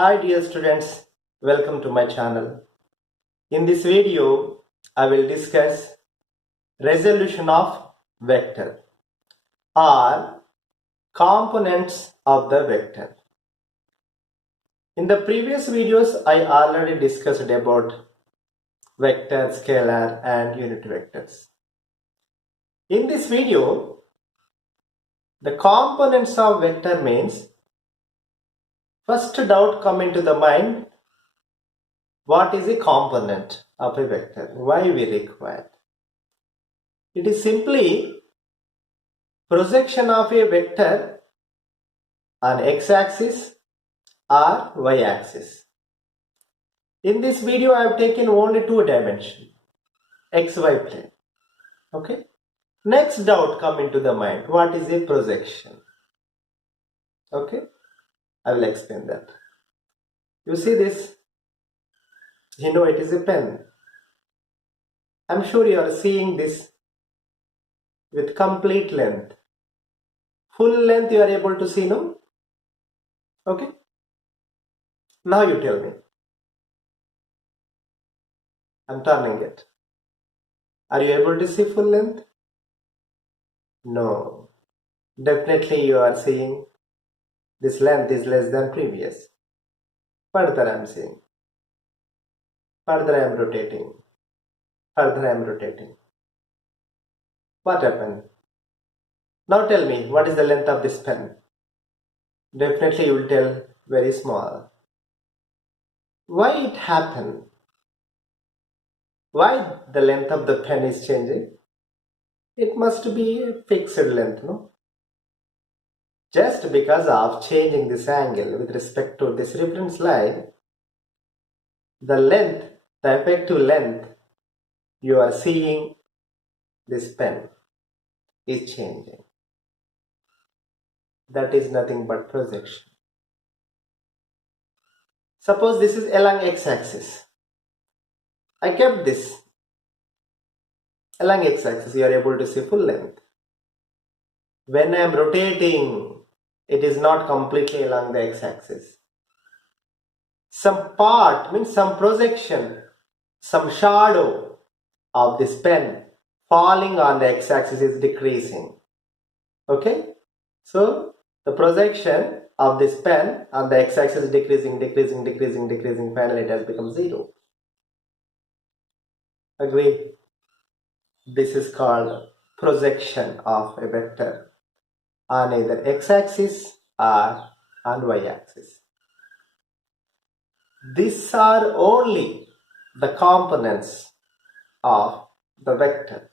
Hi dear students, welcome to my channel. In this video, I will discuss resolution of vector or components of the vector. In the previous videos, I already discussed about vector, scalar and unit vectors. In this video, the components of vector means first doubt come into the mind. What is a component of a vector? Why we require? It is simply projection of a vector on x-axis or y-axis. In this video, I have taken only two dimensions, xy plane. Okay. Next doubt come into the mind. What is a projection? Okay. I will explain that. You see this? You know it is a pen. I'm sure you are seeing this with complete length. Full length you are able to see, no? Okay. Now you tell me. I'm turning it. Are you able to see full length? No. Definitely you are seeing this length is less than previous. Further I am seeing. Further I am rotating. Further I am rotating. What happened? Now tell me, what is the length of this pen? Definitely you will tell very small. Why it happened? Why the length of the pen is changing? It must be a fixed length, no? Just because of changing this angle with respect to this reference line, the length, the effective length you are seeing this pen is changing. That is nothing but projection. Suppose this is along x-axis. I kept this along x-axis. You are able to see full length. When I am rotating, it is not completely along the x-axis. Some part means some projection, some shadow of this pen falling on the x-axis is decreasing. Okay? So the projection of this pen on the x-axis is decreasing. Finally it has become 0. Agree? This is called projection of a vector on either x-axis or on y-axis. These are only the components of the vector.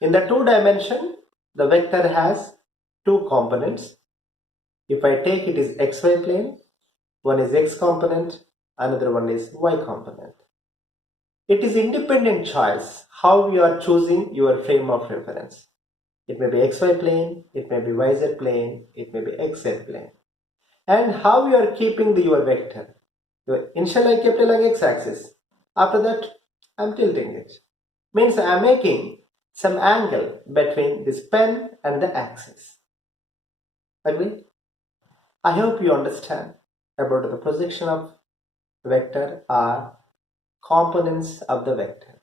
In the two dimension, the vector has two components. If I take it is xy plane, one is x component, another one is y component. It is independent choice how you are choosing your frame of reference. It may be xy plane, it may be yz plane, it may be xz plane. And how you are keeping your vector. Initially I kept along x-axis. After that I am tilting it. Means I am making some angle between this pen and the axis. Agree? I hope you understand about the projection of vector or components of the vector.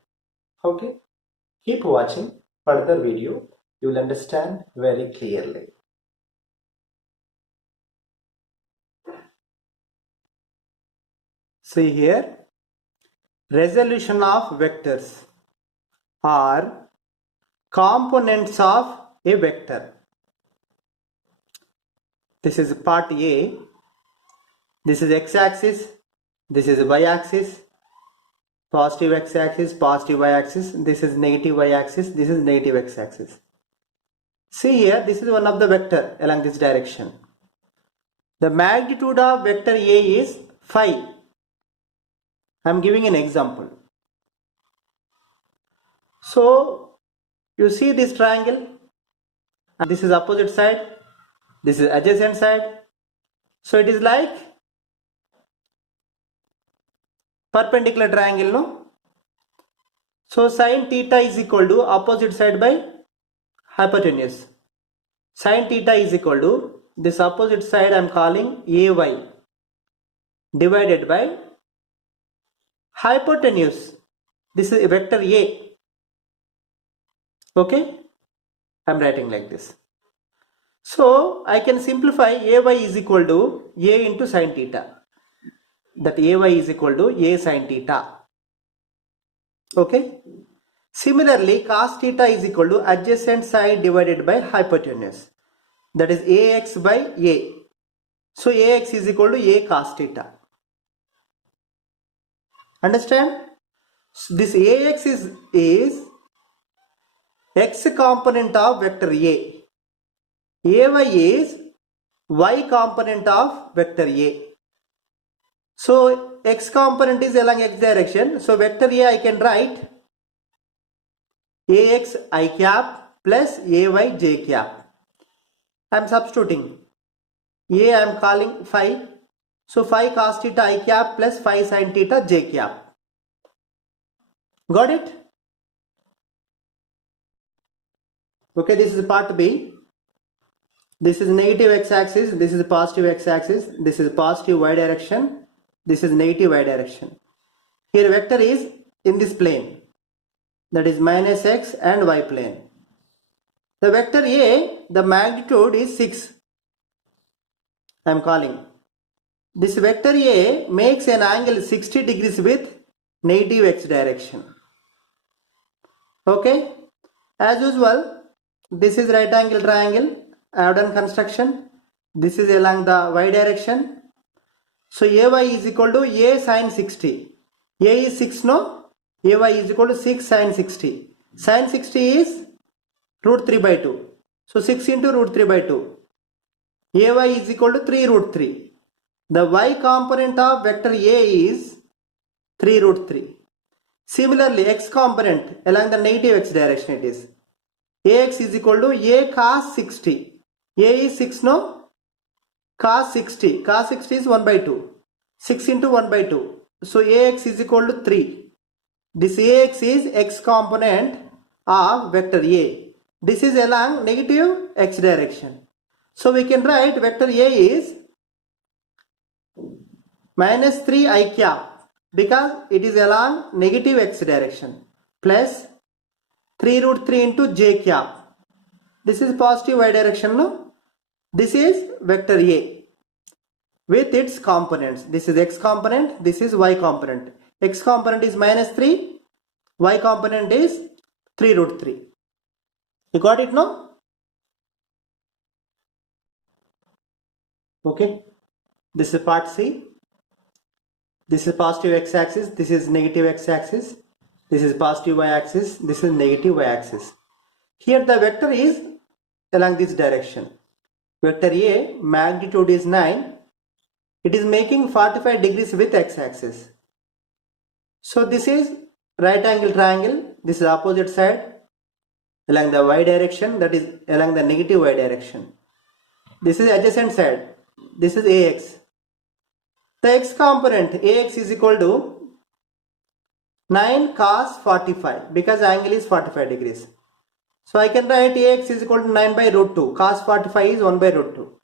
Okay? Keep watching further video. You will understand very clearly. See here, resolution of vectors are components of a vector. This is part A. This is x-axis. This is y-axis. Positive x-axis, positive y-axis. This is negative y-axis. This is negative x-axis. See here, this is one of the vector along this direction. The magnitude of vector A is 5. I am giving an example. So, you see this triangle, and this is opposite side, this is adjacent side. So, it is like perpendicular triangle, no? So, sin theta is equal to opposite side by hypotenuse. Sin theta is equal to this opposite side I am calling AY. divided by hypotenuse. This is vector A. Okay, I am writing like this. So I can simplify AY is equal to A into sin theta. That AY is equal to A sin theta. Okay. Similarly, cos theta is equal to adjacent side divided by hypotenuse. That is AX by A. So AX is equal to A cos theta. Understand? So this AX is X component of vector A. AY is Y component of vector A. So X component is along X direction. So vector A I can write AX I cap plus AY j cap. I am substituting. A I am calling phi. So phi cos theta I cap plus phi sin theta j cap. Got it? Okay, this is part B. This is negative x-axis, this is positive x-axis, this is positive y direction, this is negative y direction. Here vector is in this plane, that is minus x and y plane. The vector A, the magnitude is 6. I am calling. This vector A makes an angle 60 degrees with negative x direction. Okay, as usual, this is right angle triangle. I have done construction. This is along the y direction. So AY is equal to A sin 60. A is 6, no? AY is equal to 6 sin 60. Sin 60 is root 3 by 2. So 6 into root 3 by 2. AY is equal to 3 root 3. The y component of vector A is 3 root 3. Similarly, x component along the negative x direction it is. AX is equal to A cos 60. A is 6, no? Cos 60. Cos 60 is 1 by 2. 6 into 1 by 2. So AX is equal to 3. This AX is x component of vector A. This is along negative x direction. So we can write vector A is minus 3 I cap because it is along negative x direction plus 3 root 3 into j cap. This is positive y direction, no? This is vector A with its components. This is x component, this is y component. X component is minus 3, y component is 3 root 3. You got it, no? Okay. This is part C. This is positive x-axis, this is negative x-axis. This is positive y-axis, this is negative y-axis. Here the vector is along this direction. Vector A magnitude is 9. It is making 45 degrees with x-axis. So this is right angle triangle. This is opposite side along the y direction, that is along the negative y direction. This is adjacent side. This is AX. The x component AX is equal to 9 cos 45 because angle is 45 degrees. So I can write AX is equal to 9 by root 2. Cos 45 is 1 by root 2.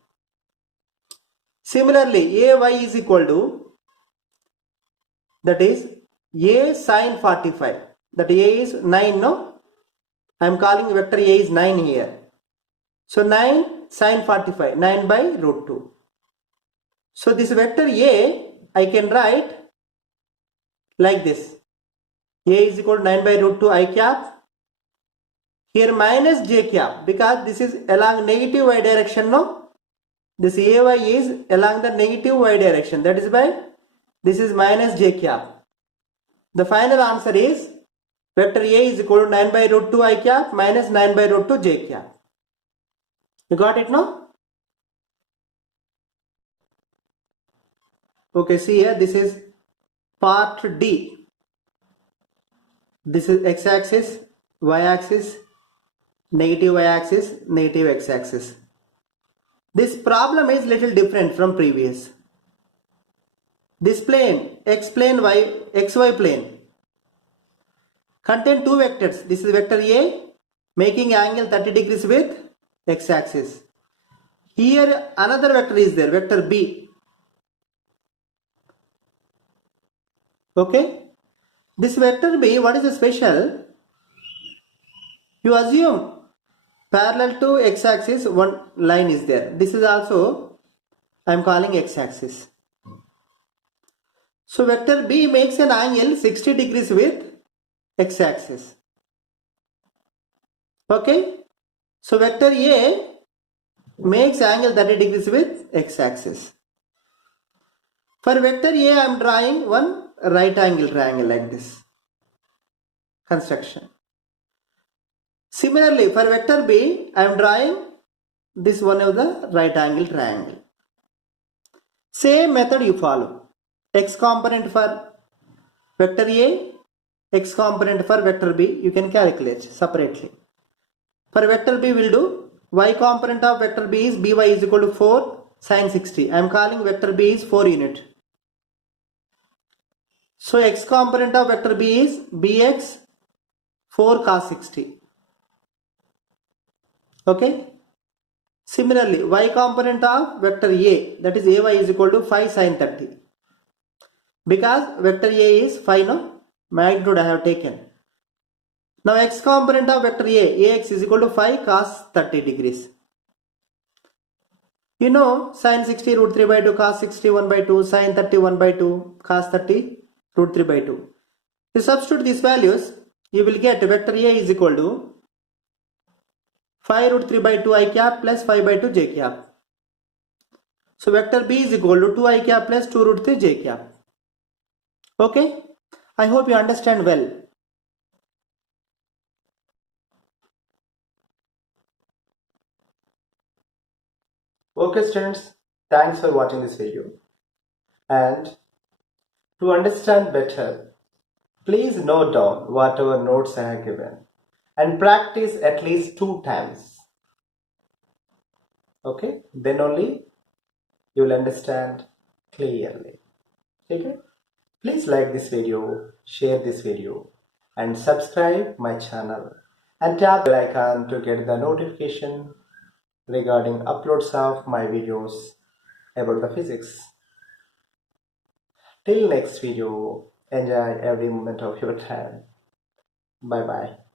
Similarly, AY is equal to, that is A sin 45. That A is 9, no? I am calling vector A is 9 here. So 9 sin 45, 9 by root 2. So this vector A I can write like this. A is equal to 9 by root 2 I cap. Here minus j cap because this is along negative y direction, no? This AY is along the negative y direction. That is why this is minus j cap. The final answer is vector A is equal to 9 by root 2 I cap minus 9 by root 2 j cap. You got it, no? Okay, see here, this is part D. This is x-axis, y-axis, negative y-axis, negative x-axis. This problem is little different from previous. This plane, x plane, xy plane, contain two vectors. This is vector A making angle 30 degrees with x-axis. Here another vector is there, vector B. Okay. This vector B, what is the special? You assume parallel to x-axis one line is there. This is also I am calling x-axis. So vector B makes an angle 60 degrees with x-axis. Okay. So vector A makes angle 30 degrees with x-axis. For vector A, I am drawing one right angle triangle like this construction. Similarly, for vector B, I am drawing this one of the right angle triangle. Same method you follow. X component for vector A, x component for vector B, you can calculate separately. For vector B, we will do y component of vector B is by is equal to 4 sin 60. I am calling vector B is 4 unit. So x component of vector B is bx 4 cos 60. Okay. Similarly, y component of vector A, that is ay is equal to 5 sin 30. Because vector A is 5, no? Magnitude I have taken. Now x component of vector A, ax is equal to 5 cos 30 degrees. You know sin 60 root 3 by 2, cos 60 1 by 2, sin 30 1 by 2, cos 30 root 3 by 2. You substitute these values, you will get vector A is equal to 5 root 3 by 2 I cap plus 5 by 2 j cap. So vector B is equal to 2 I cap plus 2 root 3 j cap. Okay? I hope you understand well. Okay students, thanks for watching this video. And to understand better, please note down whatever notes I have given and practice at least 2 times. Okay? Then only you will understand clearly. Okay? Please like this video, share this video and subscribe my channel and tap the bell icon to get the notification regarding uploads of my videos about the physics. Till next video, enjoy every moment of your time. Bye bye.